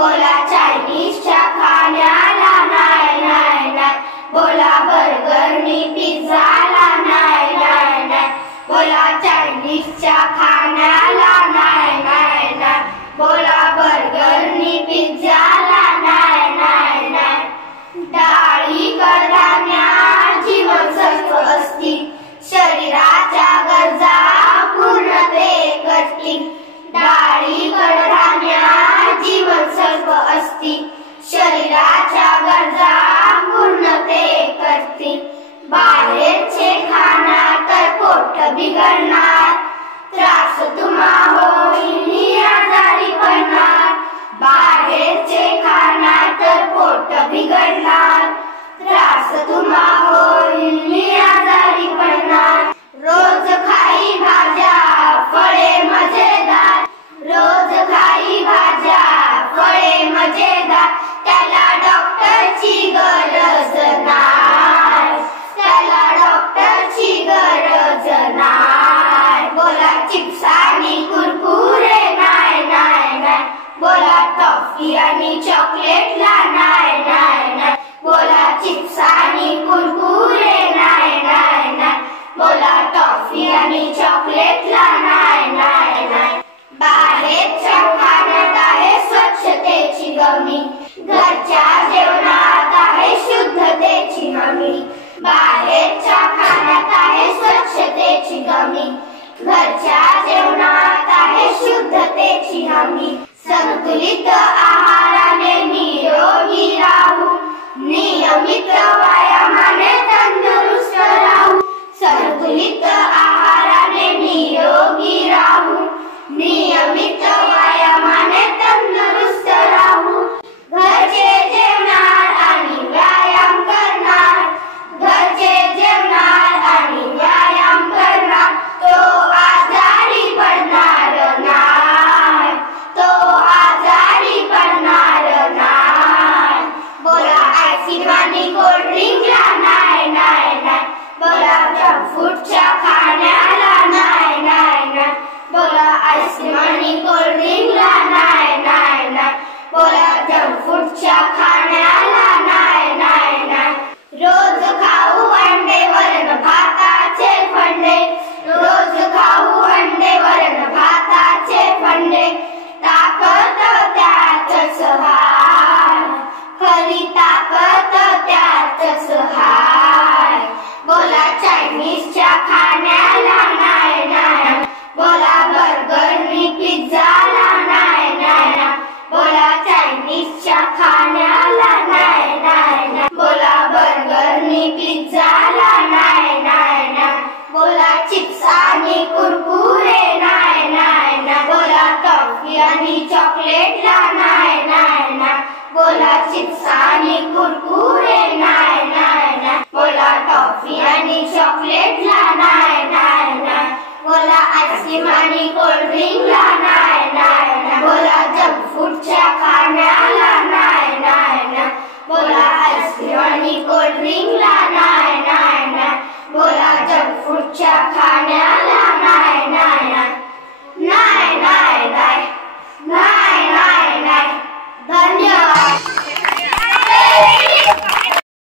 बोला चायनीजच्या खाण्याला नाही नाही नाही, बोला बर्गरनी पिझ्झाला नाही नाही नाही, बोला चायनीजच्या खाण्याला नाही नाही नाही, बोला बर्गरनी पिझ्झाला नाही नाही नाही। डाळी कडधान्यात जीवनसत्व असती, शरीराच्या गरजा पूर्णते करती। डाळी कडधान्यात जीवनसत्व असती, शरीराच्या गरजा पूर्णते करती। बाहेरचे खाणं तर पोट बिघडणार, त्रास तुम्हा होईल आजारी पडणार। बाहेरचे खाणं तर पोट बिघडणार, त्रास तुम्हा होईल आजारी पडणार। रोज खाई भाज्या फळे मजेदार, रोज खाई भाज्या फळे मजेदार, त्याला डॉक्टरची गरज नाही, त्याला डॉक्टरची गरज नाही। बोला चिप्स आणि कुरकुरे नाही नाही नाही, बोला टॉफी आणि चॉकलेटला नाही नाही नाही, बोला चिप्स आणि कुरकुरे नाही नाही नाही, बोला टॉफी आणि चॉकलेटला नाही नाही नाही। बाहेरच्या खाण्यात आहे स्वच्छतेची कमी, घरच्या जेवणात आहे शुद्धतेची हमी। बाहेरच्या खाण्यात आहे स्वच्छतेची कमी, घरच्या जेवणात आहे शुद्धतेची हमी। संतुलित आहाराने निरोगी राहू, नियमित व्यायामाने तंदुरुस्त राहू। संतुलित आहाराने निरोगी राहू, नियमित व्यायामाने तंदुरुस्त राहू। घरचे जेवणार आणि व्यायाम करणार, घरचे जेवणार आणि व्यायाम करणार, तो आजारी पडणार नाही, तो आजारी पडणार नाही। बोला आईस्क्रीम आणि कोल्ड्रिंकला नाही नाही नाही, बोला जंक फूडच्या खाण्याला नाही नाही नाही, बोला आईस्क्रीम आणि कोल्ड्रिंकला नाही नाही नाही, बोला जंक फूडच्या खाण्याला नाही नाही नाही। रोज खाऊ अंडे वरण भाताचे फंडे, रोज खाऊ अंडे वरण भाताचे फंडे, ताकद त्यातच हाय, खरी ताकद त्यातच हाय। बोला चायनीजच्या खाण्याला नाही नाही, बोला बर्गरनी पिझ्झाला नाही नाही, बोला चायनीजच्या खाण्याला नाही नाही, बोला बर्गरनी पिझ्झाला नाही नाही, बोला चिप्स आणि कुरकुरे नाही नाही, बोला टॉफी आणि चॉकलेटला नाही नाही, बोला चिप्स आणि कुरकुरे नाही नाही, बोला टॉफी आणि चॉकलेटला नाही नाही, बोला आईस्क्रीम आणि कोल्ड्रिंकला नाही नाही, बोला जंक फूडच्या खाण्याला नाही नाही, बोला आईस्क्रीम आणि कोल्ड्रिंकला नाही नाही, बोला जंक फूडच्या खाण्याला